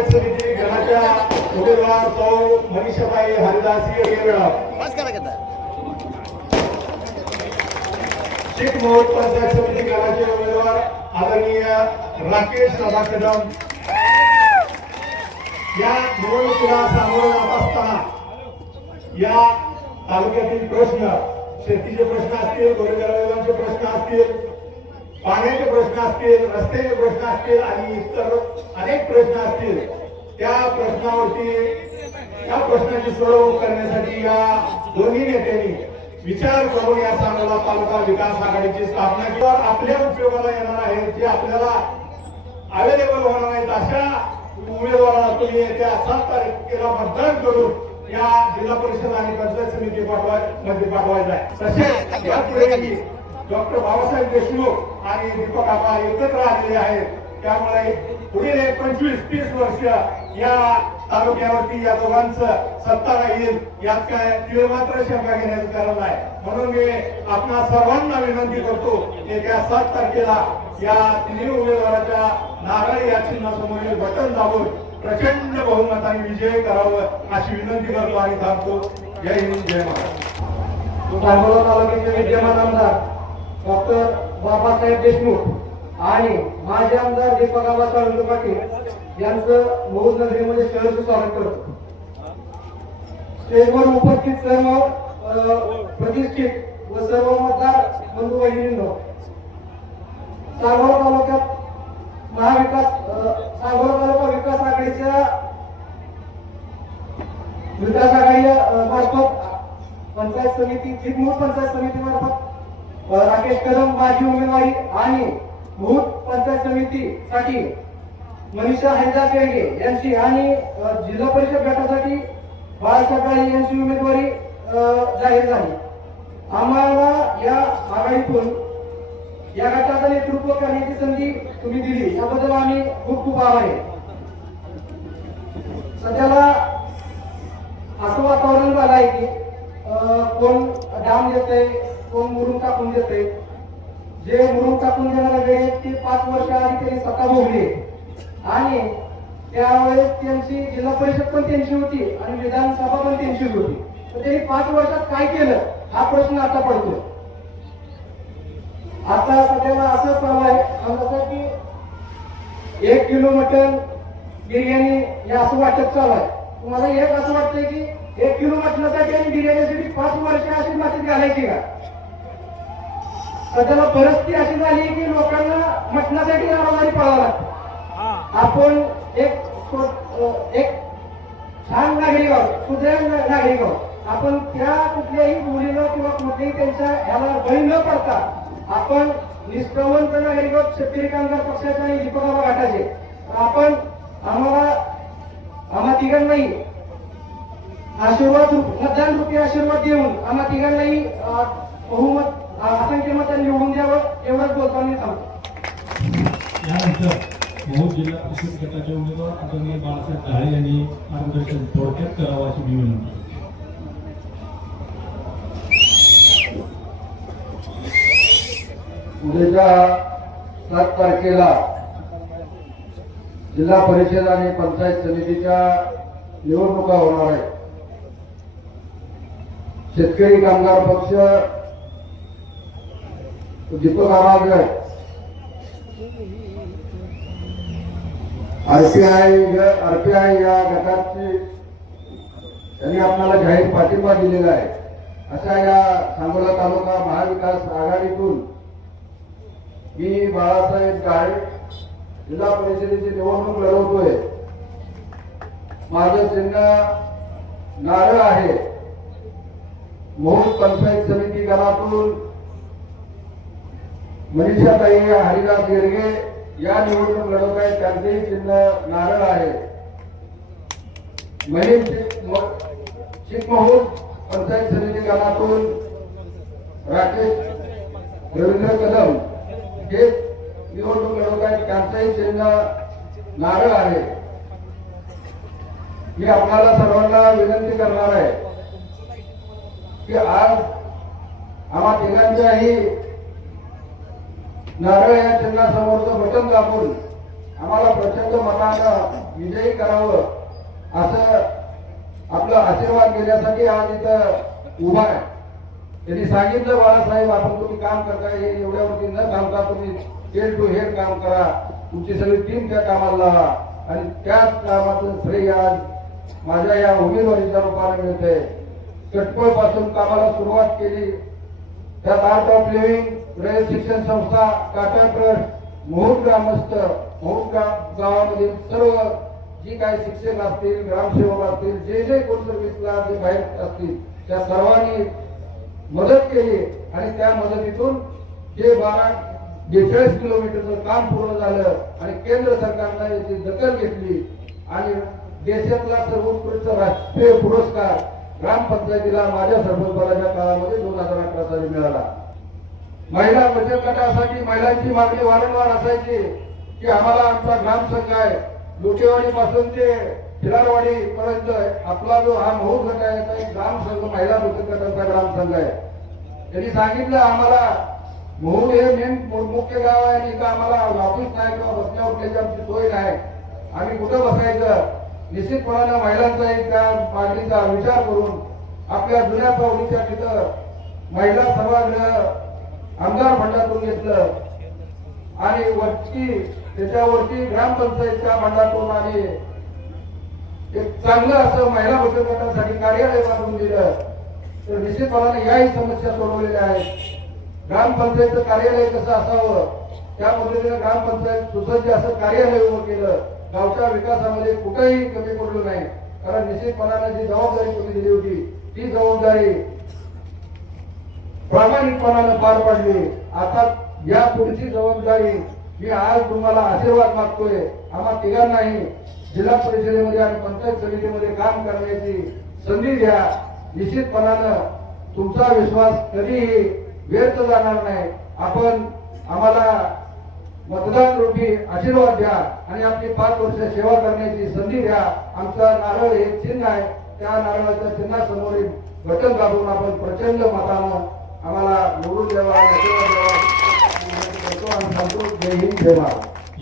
पंचायत समिती गणाच्या उमेदवार सौ मनीषाबाई हरिदास चिकमोड पंचायत समिती गणाचे उमेदवार आदरणीय राकेश राधा कदम या निवडणुकीला सामोरं जात असताना या तालुक्यातील प्रश्न, शेतीचे प्रश्न असतील, गोरगरिबांचे प्रश्न असतील, पाण्याचे प्रश्न असतील, रस्त्याचे प्रश्न असतील आणि इतर अनेक प्रश्न असतील, त्या प्रश्नाची सोडवणूक करण्यासाठी या दोन्ही नेत्यांनी विचार करून या सांगोला तालुका विकास आघाडीची स्थापना केली. आपल्या उपयोगाला येणार आहेत, जे आपल्याला अवेलेबल होणार आहेत अशा उमेदवारांना तुम्ही येत्या 7 तारखेला मतदान करून या जिल्हा परिषद आणि पंचायत समिती मध्ये पाठवायचं आहे. तसेच यापुढेही डॉक्टर बाबासाहेब देशमुख आणि दीपक आबा एकत्र आलेले आहेत. त्यामुळे पुढील 25-30 वर्ष या तालुक्यावरती या दोघांचं सत्ता राहील यात काय तीळ मात्र शंका घेण्याचं कारण आहे. म्हणून मी आपणा सर्वांना विनंती करतो येत्या 7 तारखेला या तिन्ही उमेदवाराच्या नारळ या चिन्हासमोरील बटन दाबून प्रचंड बहुमताने विजय करावं अशी विनंती करतो आणि थांबतो. जय हिंद, जय महाराष्ट्र. सांगोला तालुक्याचे विद्यमान आमदार डॉक्टर बाबासाहेब देशमुख आणि माजी आमदार दीपक आबा साळुंके पाटील यांचं मौज नगरीमध्ये सहर्ष स्वागत करतो. स्टेजवर उपस्थित सर्व प्रतिष्ठित व सर्व मतदार बंधू भगिनींनो, सांगोला तालुक्यात सांगोला तालुका विकास आघाडीच्या मार्फत पंचायत समिती चिकमोड पंचायत समिती मार्फत राकेश कदम माजी उमेदवारी आणि भूत पंचायत समितीसाठी मनीषा हरिदास येळगे यांची आणि जिल्हा परिषद गटासाठी बाळासाहेब काळे यांची उमेदवारी जाहीर झाली. आम्हाला या आघाडीतून या गटाचं नेतृत्व करण्याची संधी तुम्ही दिली याबद्दल आम्ही खूप खूप आभारी आहे. सध्याला असं वातावरण झालं आहे की कोण डाम देतंय, कोण मुरुम टाकून देतंय. जे मुरुम टाकून देणारे वेळे ते 5 वर्ष आधी त्यांनी सत्ता भोगली आणि त्यावेळेस त्यांची जिल्हा परिषद पण त्यांची होती आणि विधानसभा पण त्यांचीच होती. तर त्यांनी 5 वर्षात काय केलं हा प्रश्न आता पडतो. आता सध्याला असं चालू आहे जसं की 1 किलो मटन बिर्याणी हे असं वाटत चालू आहे. तुम्हाला एक असं वाटतंय की 1 किलो मटणासाठी आणि बिर्याणीसाठी 5 वर्ष अशी मातीत घालायची का? सध्याला परिस्थिती अशी झाली की लोकांना मटणासाठी आरोग्याने पळावं लागतं. आपण एक छान नागरिक आहोत, सुदृढ नागरिक आहोत. आपण त्या कुठल्याही मुलीला किंवा कुठल्याही त्यांच्या ह्याला बळी न पडता आपण निष्ठावंत नागरिक आहोत. शेतकरी कामगार पक्षाचे आणि दीपक आबा गटाचे. आपण आम्हा तिघांनाही आशीर्वाद मतदान रूपी आशीर्वाद देऊन आम्हा तिघांनाही बहुमत असंख्य मतांनी निवडून द्यावं एवढंच बोलताना थांबतो. यानंतर मौज जिल्हा परिषद गटाचे उमेदवार आदरणीय बाळासाहेब काळे यांनी मार्गदर्शन थोडक्यात करावं अशी मी विनंती. उद्याच्या 7 तारखेला जिल्हा परिषद आणि पंचायत समितीच्या निवडणुका होणार आहेत. शेतकरी कामगार पक्ष दीपक आबा गट, आरपीआय या गटाचे त्यांनी आपल्याला जाहीर पाठिंबा दिलेला आहे. अशा या सांगोला तालुका महाविकास आघाडीतून मी बाळासाहेब काळे जिल्हा परिषदेची निवडणूक लढवतोय. माझं चिन्ह नारळ आहे. मौज पंचायत समिती गणातून मनीषाताई हरिदास येळगे या निवडणूक लढवत आहेत. त्यांचेही चिन्ह नारळ आहे. चिकमोड पंचायत समिती गणातून राकेश रवींद्र कदम हे निवडणूक लढवत आहेत. त्यांचंही चिन्ह नारळ आहे. मी आपल्याला सर्वांना विनंती करणार आहे की आज आम्हा तिघांच्याही नारळ या चिन्हासमोरचं बटन दाबून आम्हाला प्रचंड मतानं विजयी करावं असं आपलं आशीर्वाद घेण्यासाठी आज इथं उभा आहे. त्यांनी सांगितलं बाळासाहेब आपण तुम्ही काम करताय हे एवढ्यावरती न थांबता तुम्ही हेड टू हेड काम करा, तुमची सगळी टीम त्या कामाला लावा आणि त्याच कामाचं श्रेय आज माझ्या या उमेदवारीच्या रूपाने मिळते. चटपळ पासून कामाला सुरुवात केली, त्यात आर्ट ऑफ लिव्हिंग, रयत शिक्षण संस्था, टाटा ट्रस्ट, मोहोळ ग्रामस्थ, मोहोळ गावामधील सर्व जी काही शिक्षक असतील, ग्रामसेवक असतील, जे जे कोण सर्व्हिसला जे बाहेर असतील त्या सर्वांनी मदत केली आणि त्या मदतीतून जे 42 किलोमीटरचं काम पूर्ण झालं आणि केंद्र सरकारने याची दखल घेतली आणि देशातला सर्वोत्कृष्ट राष्ट्रीय पुरस्कार ग्रामपंचायतीला माझ्या सरपंचाच्या काळामध्ये 2018 साली मिळाला. महिला बचत गटासाठी महिलांची मागणी वारंवार असायची की आम्हाला आमचा ग्रामसंघ आहे, लोटेवाडी पासून ते खिलारवाडी पर्यंत आपला जो हा मोहोळ गट आहे तो एक ग्रामसंघ महिला बचत गटाचा ग्रामसंघ आहे. त्यांनी सांगितलं आम्हाला मोहोळ हे मेन मुख्य गाव आहे आणि इथं आम्हाला ऑफिस नाही किंवा बसण्या उठण्याची आमची सोय नाही, आम्ही कुठं बसायचं. निश्चितपणानं महिलांचा एक त्या मागणीचा विचार करून आपल्या जुन्या चौकीच्या तिथं महिला सभागृह आमदार फंडातून घेतलं आणि वरती त्याच्यावरती ग्रामपंचायतच्या फंडातून आणि एक चांगलं असं महिला बचत गटासाठी कार्यालय बांधून दिलं. तर निश्चितपणाने याही समस्या सोडवलेल्या आहेत. ग्रामपंचायतचं कार्यालय कसं असावं त्या पद्धतीने ग्रामपंचायत सुसज्ज असं कार्यालय उभं केलं. गावच्या विकासामध्ये कुठेही कमी पडलो नाही, कारण निश्चितपणाने जी जबाबदारी तुम्ही दिली होती ती जबाबदारी प्रामाणिकपणाने पार पाडली. आता या पुढची जबाबदारी मी आज तुम्हाला आशीर्वाद मागतोय. आम्हा तिघांनाही जिल्हा परिषदेमध्ये आणि पंचायत समितीमध्ये काम करण्याची संधी द्या. निश्चितपणानं तुमचा विश्वास कधीही व्यर्थ जाणार नाही. आपण आम्हाला मतदान रूपी आशीर्वाद द्या आणि आपली 5 वर्ष सेवा करण्याची संधी द्या. आमचा नारळ हे चिन्ह आहे, त्या नारळाच्या चिन्हासमोरील बटन दाबून आपण प्रचंड मतानं आम्हाला निवडून द्यावा, आशीर्वाद द्यावा. जय हिंद, जय महाराष्ट्र.